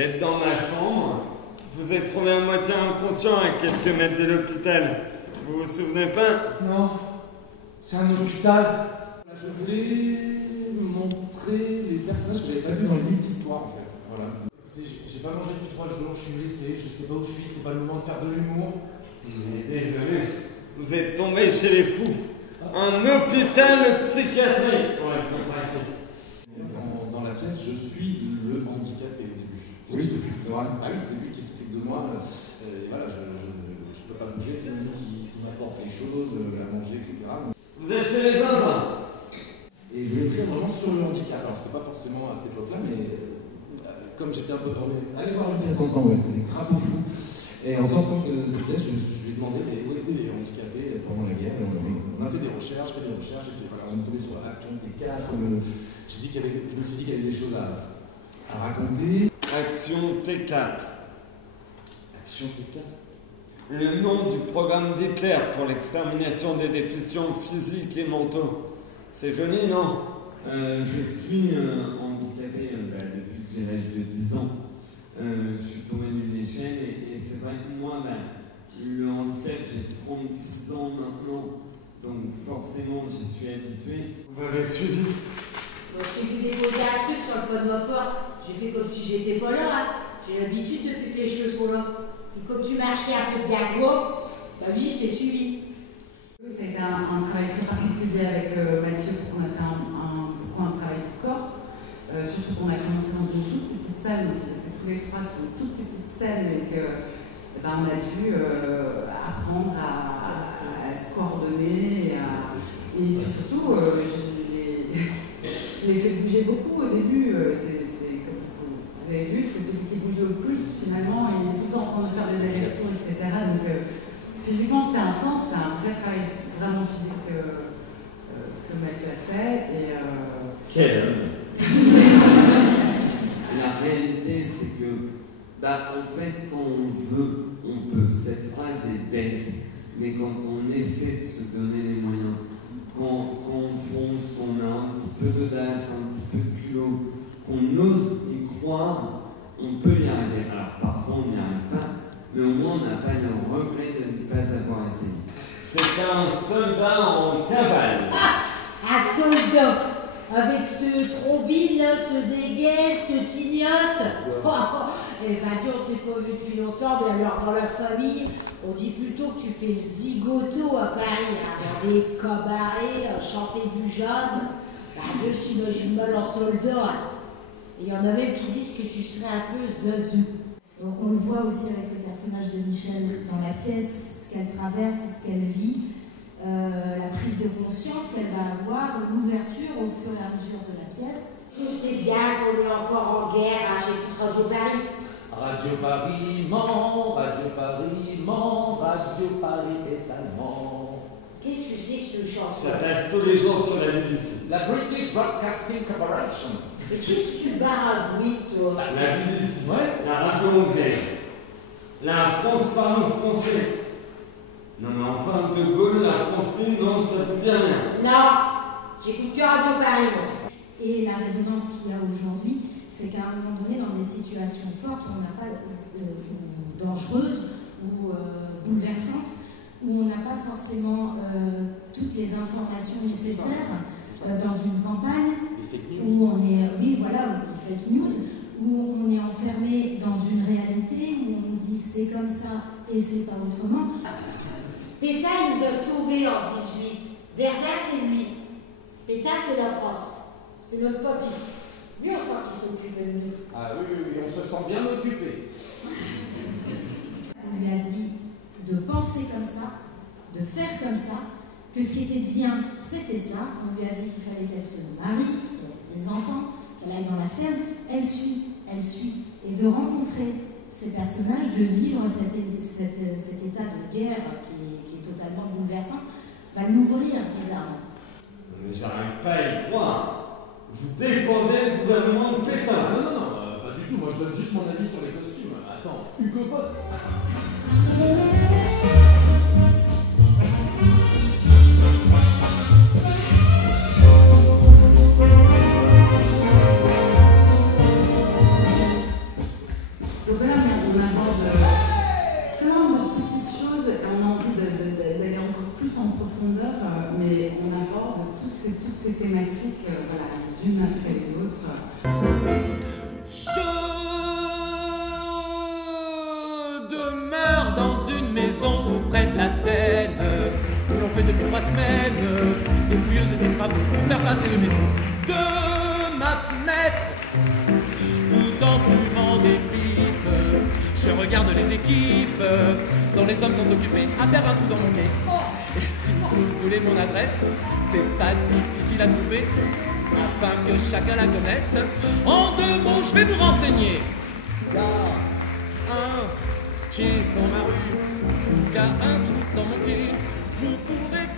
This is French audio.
Vous êtes dans ma chambre. Je vous ai trouvé à moitié inconscient à quelques mètres de l'hôpital. Vous vous souvenez pas? Non, c'est un hôpital. Je voulais montrer les personnages que j'avais pas vus dans le livre d'histoire en fait. Voilà. Écoutez, j'ai pas mangé depuis 3 jours, je suis blessé, je sais pas où je suis, c'est pas le moment de faire de l'humour. Désolé, vous êtes tombé chez les fous. Un hôpital psychiatrique pour être plus précis. Dans la pièce, je suis le handicapé au début. Oui, c'est vrai. Ah oui, c'est lui qui s'occupe de moi. Et voilà, je peux pas bouger, c'est lui qui m'apporte les choses, à manger, etc. Vous êtes chez les zinzins. Et je voulais écrire vraiment sur le handicap. Alors, c'était pas forcément à cette époque-là, mais comme j'étais un peu dormé, allez voir une pièce ensemble, ouais, c'était des crapauds fous. Et en sortant de cette pièce, je lui ai demandé où étaient les handicapés pendant la guerre. On a fait des recherches, et puis voilà, on est tombé sur Action T4. Je me suis dit qu'il y avait des choses à raconter. Action T4. Action T4. Le nom du programme d'Hitler pour l'extermination des déficients physiques et mentaux. C'est joli, non? Je suis handicapé depuis que j'ai l'âge de 10 ans. Je suis tombé d'une échelle et c'est vrai que moi, le handicap, j'ai 36 ans maintenant, donc forcément j'y suis habitué. Vous m'avez suivi? Bon, je t'ai vu déposer un truc sur le pas de ma porte. J'ai fait comme si j'étais pas là. Hein. J'ai l'habitude depuis que les cheveux sont là. Et comme tu marchais un peu bien gros, t'as vu, je t'ai suivi. Ça a été un travail très particulier avec Mathieu parce qu'on a fait un travail du corps. Surtout qu'on a commencé dans une toute petite salle, donc ils étaient tous les trois sur une toute petite scène et qu'on a dû apprendre à se coordonner et puis surtout je l'ai fait bouger beaucoup au début. Comme vous avez vu, c'est celui qui bouge le plus finalement. Il est tout le temps en train de faire des allers-retours, etc. Donc physiquement c'était intense, c'est un vrai travail vraiment physique que Mathieu a fait. Et, Quel homme. La réalité, c'est que, en fait, quand on veut, on peut. Cette phrase est bête, mais quand on essaie de se donner les moyens, quand on fonce, qu'on a un petit peu d'audace, un petit peu de culot, qu'on ose y croire, on peut y arriver. Alors, parfois, on n'y arrive pas, mais au moins, on n'a pas le regret de ne pas avoir essayé. C'est un soldat en cavale. Ah, un soldat! Avec ce trombine, là, ce dégaine, ce tignasse. Et Mathieu, on s'est pas vu depuis longtemps, mais alors dans la famille, on dit plutôt que tu fais zigoto à Paris, hein, dans des cabarets, chanter du jazz. Je t'imagine mal en soldat. Et il y en a même qui disent que tu serais un peu zazou. Donc, on le voit aussi avec le personnage de Michel dans la pièce, ce qu'elle traverse, ce qu'elle vit. La prise de conscience qu'elle va avoir, l'ouverture au fur et à mesure de la pièce. Je sais bien qu'on est encore en guerre, hein, j'écoute Radio Paris. Radio Paris ment, Radio Paris ment, Radio Paris est allemand. Qu'est-ce que c'est que ce chanson? Ça passe tous les jours sur la BBC. La British Broadcasting Corporation. Mais qu'est-ce que tu baragouilles, toi? La BBC, Ouais. la radio anglaise. La France parle français. Non mais enfin, De Gaulle, la France libre, non, ça ne dit rien. Non, j'écoute que Radio Paris, moi. Et la résonance qu'il y a aujourd'hui, c'est qu'à un moment donné, dans des situations fortes, où on n'a pas ou dangereuses ou bouleversantes, où on n'a pas forcément toutes les informations nécessaires dans une campagne, où on est, oui voilà, fake news, où on est enfermé dans une réalité, où on dit c'est comme ça et c'est pas autrement. Pétain nous a sauvés en 18. Verdun, c'est lui. Pétain, c'est la France. C'est notre papy. Lui, on sent qu'il s'occupe de nous. Ah oui, on se sent bien occupé. On lui a dit de penser comme ça, de faire comme ça, que ce qui était bien, c'était ça. On lui a dit qu'il fallait qu'elle se marie, qu'elle ait des enfants, qu'elle aille dans la ferme. Elle suit. Et de rencontrer ces personnages, de vivre cet état de guerre qui est totalement bouleversant, va le nourrir bizarrement. Mais j'arrive pas à y croire. Vous défendez le gouvernement de Pétain. Non, pas du tout. Moi, je donne juste mon avis sur les costumes. Attends, Hugo Boss. ces thématiques, voilà, les unes après les autres. Je demeure dans une maison tout près de la Seine, où l'on fait depuis 3 semaines des fouilleuses et des travaux pour faire passer le métro. De ma fenêtre, tout en fumant des pipes, je regarde les équipes dont les hommes sont occupés à faire un trou dans mon nez. Et si vous voulez mon adresse, c'est pas difficile à trouver, afin que chacun la connaisse. En 2 mots, je vais vous renseigner. Il y a un quai dans ma rue, il y a un trou dans mon quai. Vous pourrez